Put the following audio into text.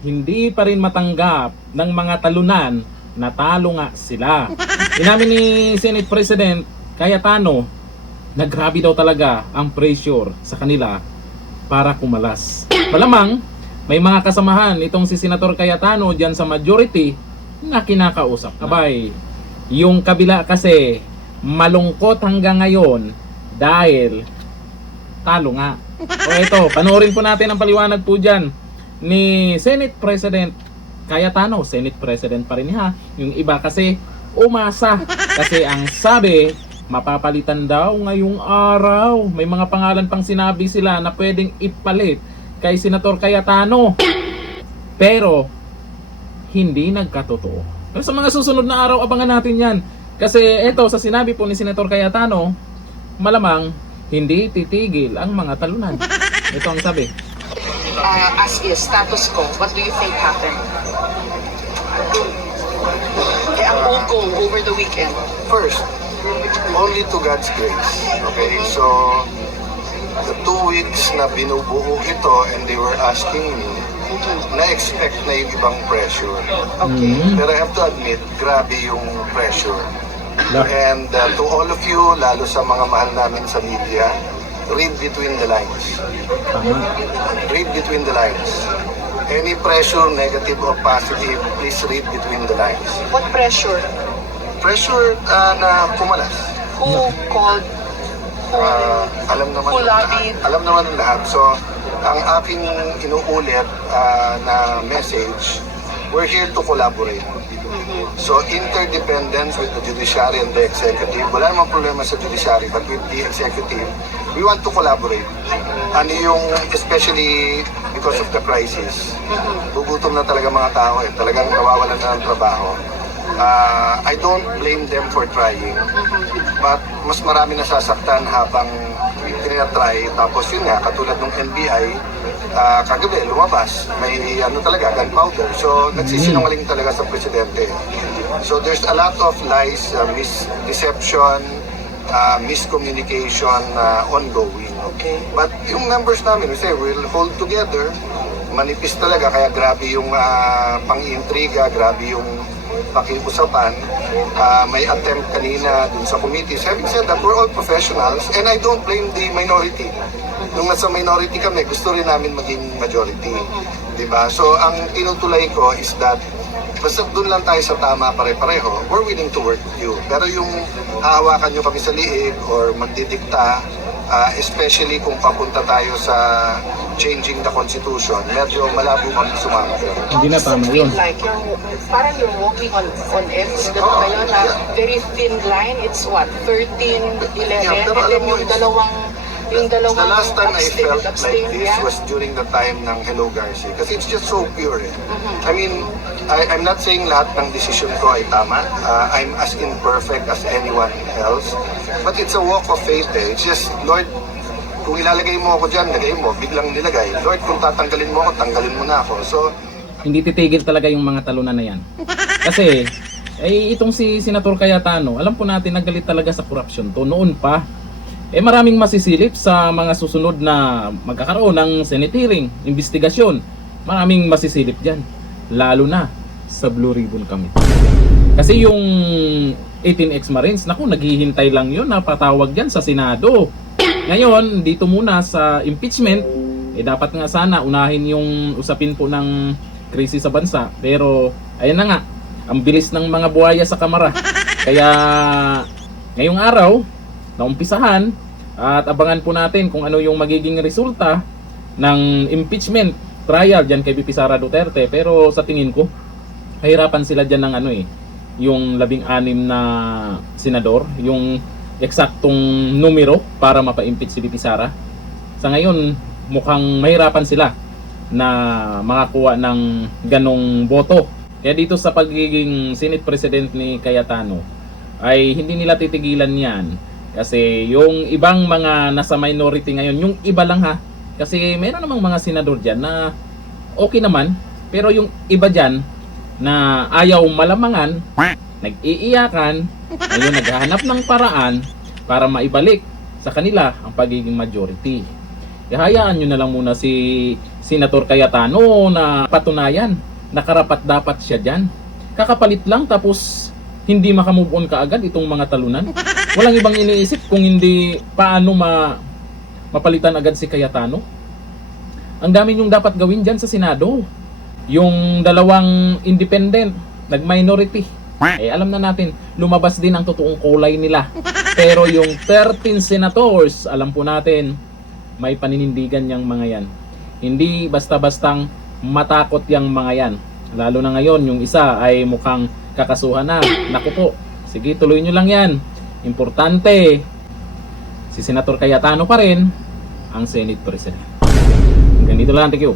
hindi pa rin matanggap ng mga talunan na talo nga sila. Inamin ni Senate President Cayetano na grabe daw talaga ang pressure sa kanila para kumalas. Malamang may mga kasamahan itong si Senator Cayetano dyan sa majority na kinakausap. Abay, yung kabila kasi malungkot hanggang ngayon dahil talo nga. O ito, panoorin po natin ang paliwanag po dyan ni Senate President Cayetano. Senate President pa rin ha. Yung iba kasi umasa. Kasi ang sabi, mapapalitan daw ngayong araw. May mga pangalan pang sinabi sila na pwedeng ipalit kay Senator Cayetano. Pero hindi nagkatotoo. Pero sa mga susunod na araw, abangan natin yan. Kasi ito, sa sinabi po ni Senator Cayetano, malamang hindi titigil ang mga talunan. Ito ang sabi. As is, status quo, what do you think happened? Ang Pogo over the weekend. First, only to God's grace. Okay, so the 2 weeks na binubuo ito and they were asking me, na-expect na yung ibang pressure. Okay. Pero I have to admit, grabe yung pressure. And to all of you, lalo sa mga mahal namin sa media, read between the lines. Read between the lines. Any pressure, negative or positive, please read between the lines. What pressure? Pressure na pumalas. Who called? Alam naman Who ng lahat. lobbied? Alam naman ng lahat. So, ang aking inuulit na message, we're here to collaborate. So, interdependence with the judiciary and the executive. Wala namang problema sa judiciary, but with the executive, we want to collaborate. Ano yung, especially because of the crisis, gugutom na talaga mga tao eh. Talagang nawawalan na ng trabaho. I don't blame them for trying, but mas marami nasasaktan habang tinatry. Tapos yun nga, katulad ng NBI, kagabi lumabas, may ano talaga, gunpowder. So nagsisinungaling talaga sa presidente. So there's a lot of lies, misdeception, miscommunication ongoing. Okay. But yung members namin, we say we'll hold together. Manipis talaga, kaya grabe yung pang-intriga, grabe yung pakiusapan. May attempt kanina dun sa committees. Having said that, we're all professionals and I don't blame the minority. Nung nasa minority kami, gusto rin namin maging majority. Diba? So, ang tinutulay ko is that basta dun lang tayo sa tama pare-pareho, we're willing to work with you. Pero yung hahawakan nyo kami sa liig or magdidikta, especially kung papunta tayo sa changing the constitution, medyo malabo kami sumama. Hindi na tama yun. Like, parang you're walking on eggs. Ganun ba yun? Very thin line. It's what? 13, 11? Yeah, pero And alam then mo, yung dalawang the last time I felt like abstain, this yeah? was during the time ng Hello Garcia. Kasi it's just so pure. Eh. I mean, I'm not saying lahat ng decision ko ay tama. I'm as imperfect as anyone else. But it's a walk of faith. Eh. It's just, Lord, kung ilalagay mo ako dyan, lagay mo, biglang nilagay. Lord, kung tatanggalin mo ako, tanggalin mo na ako. So, Hindi titigil talaga yung mga talunan na yan. Kasi, itong si Senator Cayetano, alam po natin nagalit talaga sa corruption to noon pa. Maraming masisilip sa mga susunod na magkakaroon ng Senate hearing, investigasyon. Maraming masisilip dyan. Lalo na sa Blue Ribbon Committee. Kasi yung 18 ex-Marines, naku, naghihintay lang yun na patawag dyan sa Senado. Ngayon, dito muna sa impeachment, dapat nga sana unahin yung usapin po ng krisis sa bansa. Pero, ayan na nga, ang bilis ng mga buhaya sa kamara. Kaya, ngayong araw, naumpisahan, at abangan po natin kung ano yung magiging resulta ng impeachment trial dyan kay VP Sara Duterte. Pero sa tingin ko, hahirapan sila dyan ng yung 16 na senador, yung eksaktong numero para mapa-impeach si VP Sara. Sa ngayon, mukhang mahirapan sila na makakuha ng ganong boto. Kaya dito sa pagiging Senate President ni Cayetano, ay hindi nila titigilan yan. Kasi yung ibang mga nasa minority ngayon, yung iba lang ha. Kasi meron namang mga senador dyan na okay naman. Pero yung iba dyan na ayaw malamangan, nag-iiyakan, ngayon naghahanap ng paraan para maibalik sa kanila ang pagiging majority. Hayaan nyo na lang muna si Senator Cayetano na patunayan na karapat dapat siya dyan. Kakapalit lang tapos hindi makamove on kaagad itong mga talunan. Walang ibang iniisip kung hindi paano mapalitan agad si Cayetano. Ang dami nyong dapat gawin dyan sa Senado. Yung dalawang independent, nag-minority. Alam na natin, lumabas din ang totoong kulay nila. Pero yung 13 senators, alam po natin, may paninindigan yang mga yan. Hindi basta-bastang matakot yang mga yan. Lalo na ngayon, yung isa ay mukhang kakasuhan na. Naku po, sige tuloy nyo lang yan. Importante, si Senator Cayetano pa rin ang Senate President. Hanggang dito lang, thank you.